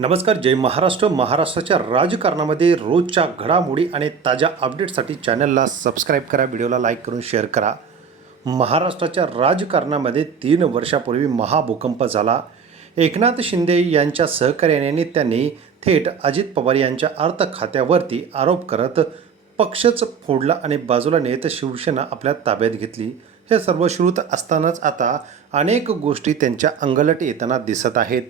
नमस्कार जय महाराष्ट्र. महाराष्ट्राच्या राजकारणामध्ये रोजच्या घडामोडी आणि ताज्या अपडेटसाठी चॅनलला सबस्क्राईब करा व्हिडिओला लाईक करून शेअर करा. महाराष्ट्राच्या राजकारणामध्ये तीन वर्षापूर्वी महाभूकंप झाला. एकनाथ शिंदे यांच्या सहकार्याने त्यांनी थेट अजित पवार यांच्या अर्थ खात्यावरती आरोप करत पक्षच फोडला आणि बाजूला नेत शिवसेना आपल्या ताब्यात घेतली. हे सर्व श्रुत असतानाच आता अनेक गोष्टी त्यांच्या अंगलट येताना दिसत आहेत.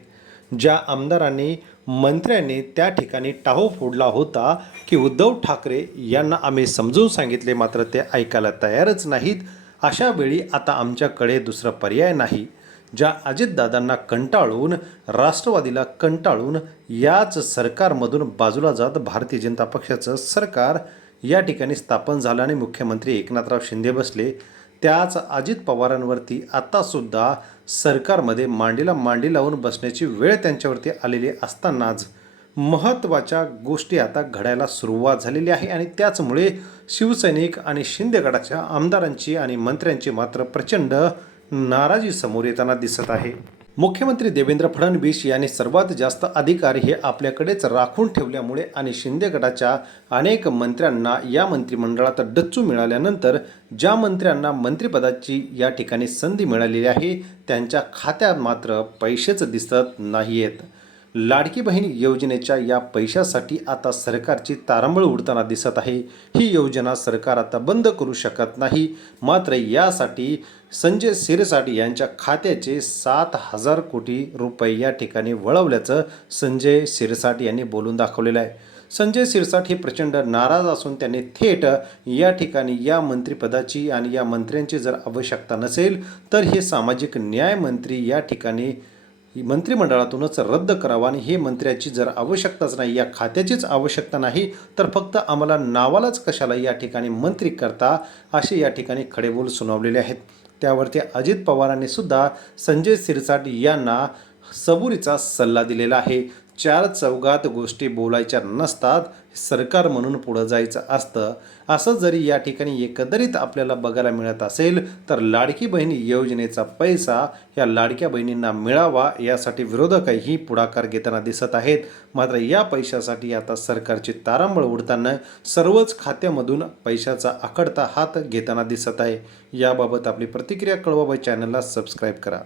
ज्या आमदारांनी मंत्र्यांनी त्या ठिकाणी टाहो फोडला होता की उद्धव ठाकरे यांना आम्ही समजून सांगितले मात्र ते ऐकायला तयारच नाहीत. अशा वेळी आता आमच्याकडे दुसरा पर्याय नाही ज्या अजितदादांना कंटाळून राष्ट्रवादीला कंटाळून याच सरकारमधून बाजूला जात भारतीय जनता पक्षाचं सरकार या ठिकाणी स्थापन झालं आणि मुख्यमंत्री एकनाथराव शिंदे बसले. त्याच अजित पवारांवरती आत्तासुद्धा सरकारमध्ये मांडीला मांडी लावून बसण्याची वेळ त्यांच्यावरती आलेली असतानाच महत्त्वाच्या गोष्टी आता घडायला सुरुवात झालेली आहे आणि त्याचमुळे शिवसैनिक आणि शिंदे गटाच्या आमदारांची आणि मंत्र्यांची मात्र प्रचंड नाराजी समोर येताना दिसत आहे. मुख्यमंत्री देवेंद्र फडणवीस यांनी सर्वात जास्त अधिकार हे आपल्याकडेच राखून ठेवल्यामुळे आणि शिंदे गटाच्या अनेक मंत्र्यांना या मंत्रिमंडळात डच्चू मिळाल्यानंतर ज्या मंत्र्यांना मंत्रिपदाची या ठिकाणी संधी मिळालेली आहे त्यांच्या खात्यात मात्र पैसेच दिसत नाही आहेत लाडकी बहीण योजनेच्या या पैशासाठी आता सरकारची तारांबळ उडताना दिसत आहे. ही योजना सरकार आता बंद करू शकत नाही. मात्र यासाठी संजय सिरसाट यांच्या खात्याचे सात हजार कोटी रुपये या ठिकाणी वळवल्याचं संजय सिरसाट यांनी बोलून दाखवलेलं आहे. संजय सिरसाट हे प्रचंड नाराज असून त्यांनी थेट या ठिकाणी या मंत्रिपदाची आणि या मंत्र्यांची जर आवश्यकता नसेल तर हे सामाजिक न्याय मंत्री या ठिकाणी मंत्रिमंडळातूनच रद्द करावा आणि हे मंत्र्याची जर आवश्यकताच नाही या खात्याचीच आवश्यकता नाही तर फक्त आम्हाला नावालाच कशाला या ठिकाणी मंत्री करता असे या ठिकाणी खडेबोल सुनावलेले आहेत. त्यावरती अजित पवारांनी सुद्धा संजय सिरसाट यांना सबुरीचा सल्ला दिलेला आहे. चार चौघात गोष्टी बोलायच्या नसतात सरकार म्हणून पुढं जायचं असतं. असं जरी या ठिकाणी एकंदरीत आपल्याला बघायला मिळत असेल तर लाडकी बहीण योजनेचा पैसा या लाडक्या बहिणींना मिळावा यासाठी विरोधकही पुढाकार घेताना दिसत आहेत. मात्र या पैशासाठी आता सरकारची तारांबळ उडताना सर्वच खात्यामधून पैशाचा आकडता हात घेताना दिसत आहे. याबाबत आपली प्रतिक्रिया कळवा चॅनलला सबस्क्राईब करा.